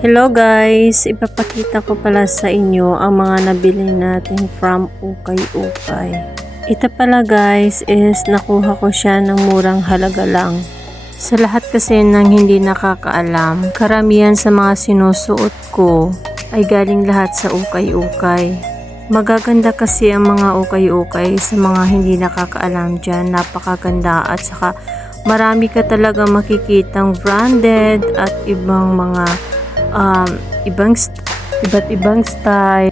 Hello guys, ipapakita ko pala sa inyo ang mga nabili natin from Ukay-Ukay. Ito pala guys is nakuha ko siya ng murang halaga lang. Sa lahat kasi ng hindi nakakaalam, karamihan sa mga sinusuot ko ay galing lahat sa Ukay-Ukay. Magaganda kasi ang mga Ukay-Ukay sa mga hindi nakakaalam dyan. Napakaganda at saka marami ka talaga makikitang branded at ibang mga iba't ibang style